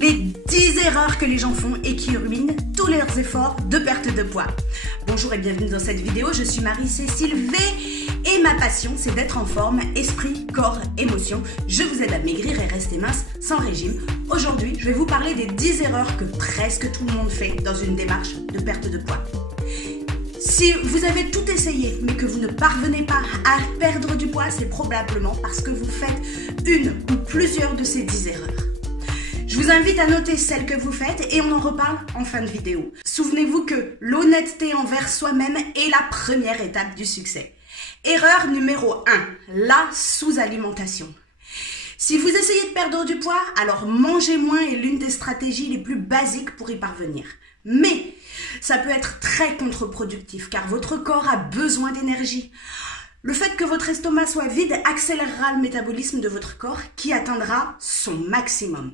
Les 10 erreurs que les gens font et qui ruinent tous leurs efforts de perte de poids. Bonjour et bienvenue dans cette vidéo, je suis Marie-Cécile V et ma passion c'est d'être en forme, esprit, corps, émotion. Je vous aide à maigrir et rester mince sans régime. Aujourd'hui, je vais vous parler des 10 erreurs que presque tout le monde fait dans une démarche de perte de poids. Si vous avez tout essayé mais que vous ne parvenez pas à perdre du poids, c'est probablement parce que vous faites une ou plusieurs de ces 10 erreurs. Je vous invite à noter celles que vous faites et on en reparle en fin de vidéo. Souvenez-vous que l'honnêteté envers soi-même est la première étape du succès. Erreur numéro 1, la sous-alimentation. Si vous essayez de perdre du poids, alors manger moins est l'une des stratégies les plus basiques pour y parvenir. Mais ça peut être très contre-productif car votre corps a besoin d'énergie. Le fait que votre estomac soit vide accélérera le métabolisme de votre corps qui atteindra son maximum.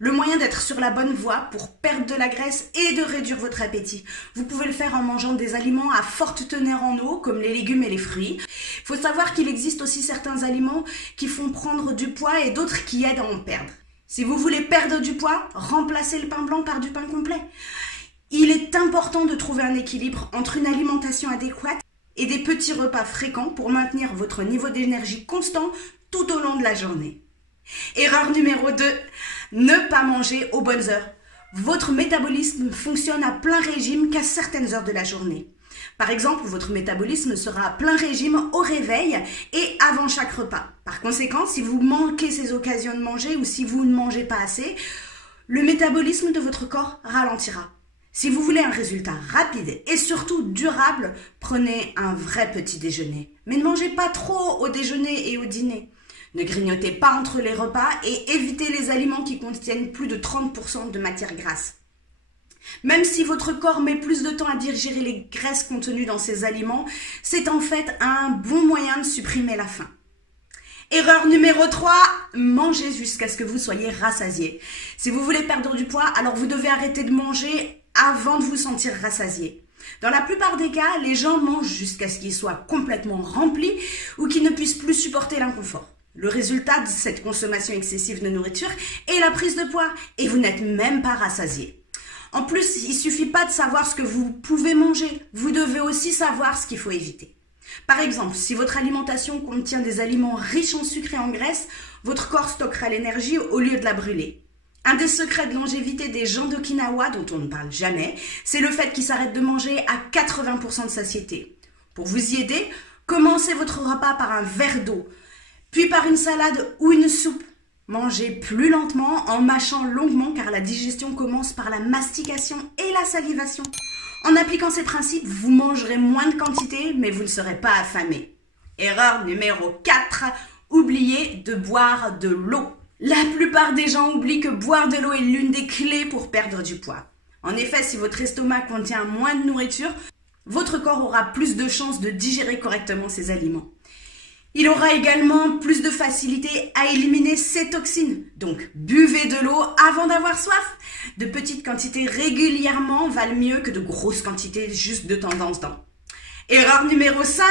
Le moyen d'être sur la bonne voie pour perdre de la graisse et de réduire votre appétit. Vous pouvez le faire en mangeant des aliments à forte teneur en eau, comme les légumes et les fruits. Il faut savoir qu'il existe aussi certains aliments qui font prendre du poids et d'autres qui aident à en perdre. Si vous voulez perdre du poids, remplacez le pain blanc par du pain complet. Il est important de trouver un équilibre entre une alimentation adéquate et des petits repas fréquents pour maintenir votre niveau d'énergie constant tout au long de la journée. Erreur numéro 2, ne pas manger aux bonnes heures. Votre métabolisme fonctionne à plein régime qu'à certaines heures de la journée. Par exemple, votre métabolisme sera à plein régime au réveil et avant chaque repas. Par conséquent, si vous manquez ces occasions de manger ou si vous ne mangez pas assez, le métabolisme de votre corps ralentira. Si vous voulez un résultat rapide et surtout durable, prenez un vrai petit déjeuner. Mais ne mangez pas trop au déjeuner et au dîner. Ne grignotez pas entre les repas et évitez les aliments qui contiennent plus de 30% de matière grasse. Même si votre corps met plus de temps à digérer les graisses contenues dans ces aliments, c'est en fait un bon moyen de supprimer la faim. Erreur numéro 3, mangez jusqu'à ce que vous soyez rassasié. Si vous voulez perdre du poids, alors vous devez arrêter de manger avant de vous sentir rassasié. Dans la plupart des cas, les gens mangent jusqu'à ce qu'ils soient complètement remplis ou qu'ils ne puissent plus supporter l'inconfort. Le résultat de cette consommation excessive de nourriture est la prise de poids et vous n'êtes même pas rassasié. En plus, il ne suffit pas de savoir ce que vous pouvez manger, vous devez aussi savoir ce qu'il faut éviter. Par exemple, si votre alimentation contient des aliments riches en sucre et en graisse, votre corps stockera l'énergie au lieu de la brûler. Un des secrets de longévité des gens d'Okinawa, dont on ne parle jamais, c'est le fait qu'ils s'arrêtent de manger à 80% de satiété. Pour vous y aider, commencez votre repas par un verre d'eau, puis par une salade ou une soupe. Mangez plus lentement en mâchant longuement car la digestion commence par la mastication et la salivation. En appliquant ces principes, vous mangerez moins de quantité mais vous ne serez pas affamé. Erreur numéro 4, oubliez de boire de l'eau. La plupart des gens oublient que boire de l'eau est l'une des clés pour perdre du poids. En effet, si votre estomac contient moins de nourriture, votre corps aura plus de chances de digérer correctement ces aliments. Il aura également plus de facilité à éliminer ces toxines. Donc, buvez de l'eau avant d'avoir soif. De petites quantités régulièrement valent mieux que de grosses quantités juste de temps en temps. Erreur numéro 5,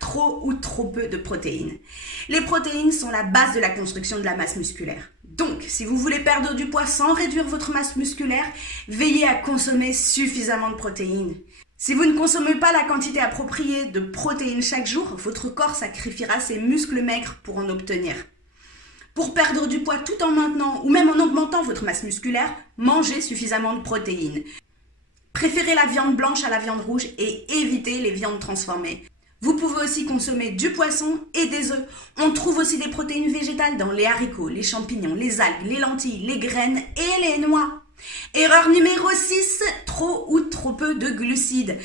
trop ou trop peu de protéines. Les protéines sont la base de la construction de la masse musculaire. Donc, si vous voulez perdre du poids sans réduire votre masse musculaire, veillez à consommer suffisamment de protéines. Si vous ne consommez pas la quantité appropriée de protéines chaque jour, votre corps sacrifiera ses muscles maigres pour en obtenir. Pour perdre du poids tout en maintenant ou même en augmentant votre masse musculaire, mangez suffisamment de protéines. Préférez la viande blanche à la viande rouge et évitez les viandes transformées. Vous pouvez aussi consommer du poisson et des œufs. On trouve aussi des protéines végétales dans les haricots, les champignons, les algues, les lentilles, les graines et les noix. Erreur numéro 6, trop ou trop peu de glucides.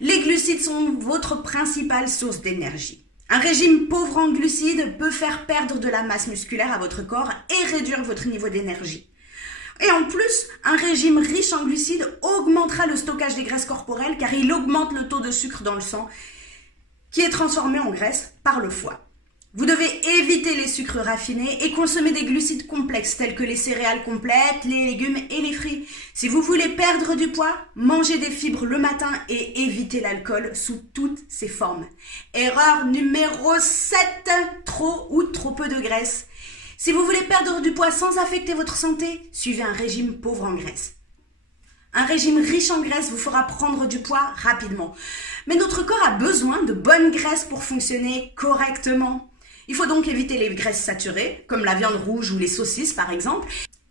Les glucides sont votre principale source d'énergie. Un régime pauvre en glucides peut faire perdre de la masse musculaire à votre corps et réduire votre niveau d'énergie. Et en plus, un régime riche en glucides augmentera le stockage des graisses corporelles car il augmente le taux de sucre dans le sang qui est transformé en graisse par le foie. Vous devez éviter les sucres raffinés et consommer des glucides complexes tels que les céréales complètes, les légumes et les fruits. Si vous voulez perdre du poids, mangez des fibres le matin et évitez l'alcool sous toutes ses formes. Erreur numéro 7, trop ou trop peu de graisse. Si vous voulez perdre du poids sans affecter votre santé, suivez un régime pauvre en graisse. Un régime riche en graisse vous fera prendre du poids rapidement. Mais notre corps a besoin de bonnes graisses pour fonctionner correctement. Il faut donc éviter les graisses saturées, comme la viande rouge ou les saucisses par exemple,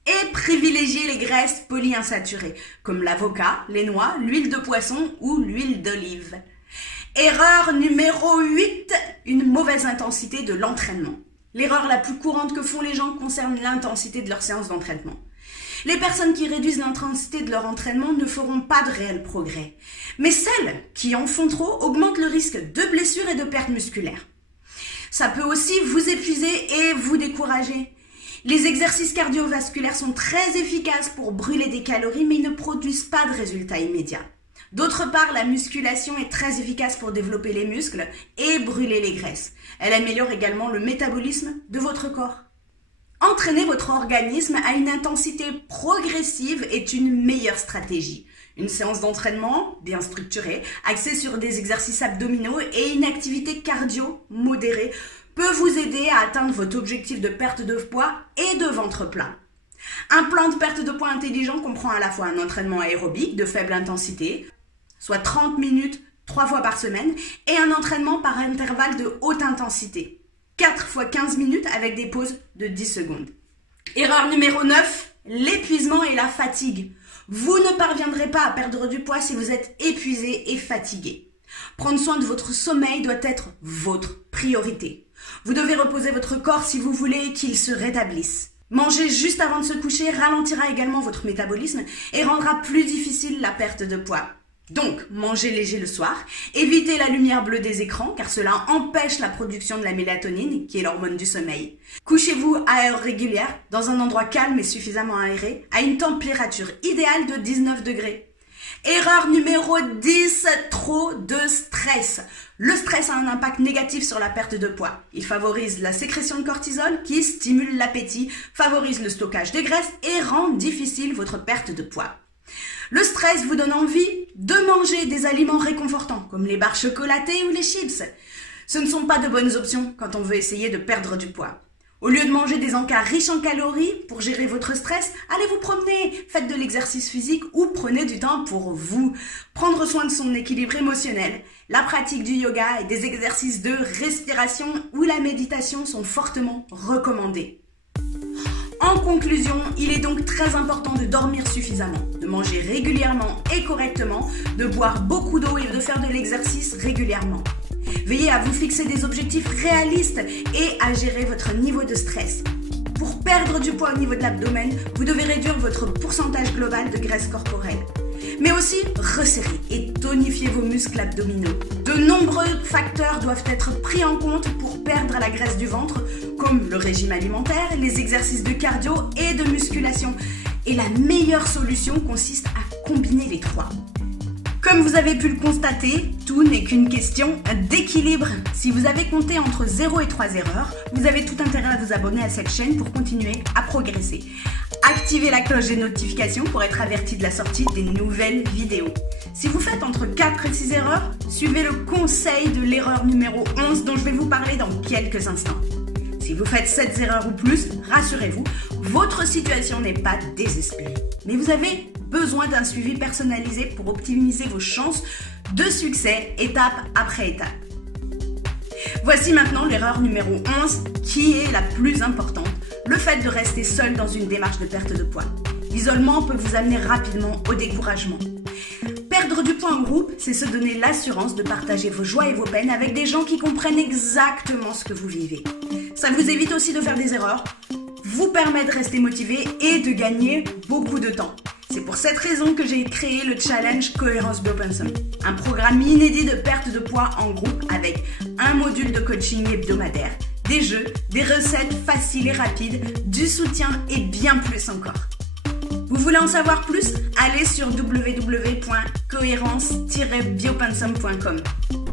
et privilégier les graisses polyinsaturées, comme l'avocat, les noix, l'huile de poisson ou l'huile d'olive. Erreur numéro 8, une mauvaise intensité de l'entraînement. L'erreur la plus courante que font les gens concerne l'intensité de leur séance d'entraînement. Les personnes qui réduisent l'intensité de leur entraînement ne feront pas de réel progrès. Mais celles qui en font trop augmentent le risque de blessures et de pertes musculaires. Ça peut aussi vous épuiser et vous décourager. Les exercices cardiovasculaires sont très efficaces pour brûler des calories, mais ils ne produisent pas de résultats immédiats. D'autre part, la musculation est très efficace pour développer les muscles et brûler les graisses. Elle améliore également le métabolisme de votre corps. Entraîner votre organisme à une intensité progressive est une meilleure stratégie. Une séance d'entraînement bien structurée, axée sur des exercices abdominaux et une activité cardio modérée peut vous aider à atteindre votre objectif de perte de poids et de ventre plat. Un plan de perte de poids intelligent comprend à la fois un entraînement aérobique de faible intensité, soit 30 minutes 3 fois par semaine, et un entraînement par intervalle de haute intensité, 4 fois 15 minutes avec des pauses de 10 secondes. Erreur numéro 9, l'épuisement et la fatigue. Vous ne parviendrez pas à perdre du poids si vous êtes épuisé et fatigué. Prendre soin de votre sommeil doit être votre priorité. Vous devez reposer votre corps si vous voulez qu'il se rétablisse. Manger juste avant de se coucher ralentira également votre métabolisme et rendra plus difficile la perte de poids. Donc, mangez léger le soir, évitez la lumière bleue des écrans car cela empêche la production de la mélatonine qui est l'hormone du sommeil. Couchez-vous à heure régulière, dans un endroit calme et suffisamment aéré, à une température idéale de 19 degrés. Erreur numéro 10, trop de stress. Le stress a un impact négatif sur la perte de poids. Il favorise la sécrétion de cortisol qui stimule l'appétit, favorise le stockage de graisse et rend difficile votre perte de poids. Le stress vous donne envie de manger des aliments réconfortants comme les barres chocolatées ou les chips. Ce ne sont pas de bonnes options quand on veut essayer de perdre du poids. Au lieu de manger des encas riches en calories pour gérer votre stress, allez vous promener, faites de l'exercice physique ou prenez du temps pour vous. Prendre soin de son équilibre émotionnel, la pratique du yoga et des exercices de respiration ou la méditation sont fortement recommandés. En conclusion, il est donc très important de dormir suffisamment, de manger régulièrement et correctement, de boire beaucoup d'eau et de faire de l'exercice régulièrement. Veillez à vous fixer des objectifs réalistes et à gérer votre niveau de stress. Pour perdre du poids au niveau de l'abdomen, vous devez réduire votre pourcentage global de graisse corporelle. Mais aussi resserrer et tonifier vos muscles abdominaux. De nombreux facteurs doivent être pris en compte pour perdre la graisse du ventre, comme le régime alimentaire, les exercices de cardio et de musculation. Et la meilleure solution consiste à combiner les trois. Comme vous avez pu le constater, tout n'est qu'une question d'équilibre. Si vous avez compté entre 0 et 3 erreurs, vous avez tout intérêt à vous abonner à cette chaîne pour continuer à progresser. Activez la cloche des notifications pour être averti de la sortie des nouvelles vidéos. Si vous faites entre 4 et 6 erreurs, suivez le conseil de l'erreur numéro 11 dont je vais vous parler dans quelques instants. Si vous faites 7 erreurs ou plus, rassurez-vous, votre situation n'est pas désespérée. Mais vous avez besoin d'un suivi personnalisé pour optimiser vos chances de succès étape après étape. Voici maintenant l'erreur numéro 11 qui est la plus importante, le fait de rester seul dans une démarche de perte de poids. L'isolement peut vous amener rapidement au découragement. Perdre du poids en groupe, c'est se donner l'assurance de partager vos joies et vos peines avec des gens qui comprennent exactement ce que vous vivez. Ça vous évite aussi de faire des erreurs, vous permet de rester motivé et de gagner beaucoup de temps. C'est pour cette raison que j'ai créé le challenge Cohérence Biopensum, un programme inédit de perte de poids en groupe avec un module de coaching hebdomadaire, des jeux, des recettes faciles et rapides, du soutien et bien plus encore. Vous voulez en savoir plus? Allez sur www.cohérence-biopensum.com.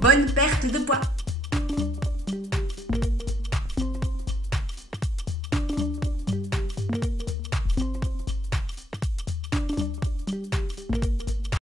Bonne perte de poids!